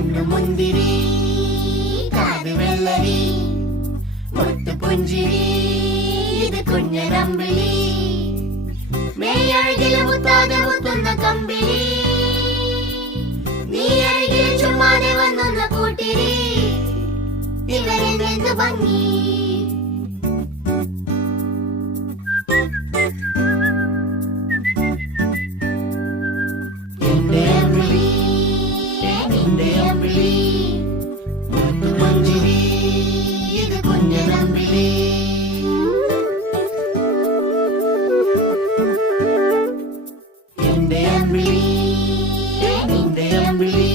കണ്ണു മുന്തിരി കാത് വെള്ളരി മുത്തു പുഞ്ചിരി ഇത് കുഞ്ഞനമ്പിളി മേയഴകില് മുത്താതെ മുത്തുന്ന കമ്പിളി നീ അഴകിൽ ചുമ്മാതെ വന്നൊന്ന കൂട്ടിരി ഇവരെന്ത് ഭംഗി എന്റെ അമ്പിളി നിന്റെ അമ്പിളി മുത്തു പുഞ്ചിരി ഇത് കുഞ്ഞനമ്പിളി എന്റെ അമ്പിളി നിന്റെ അമ്പിളി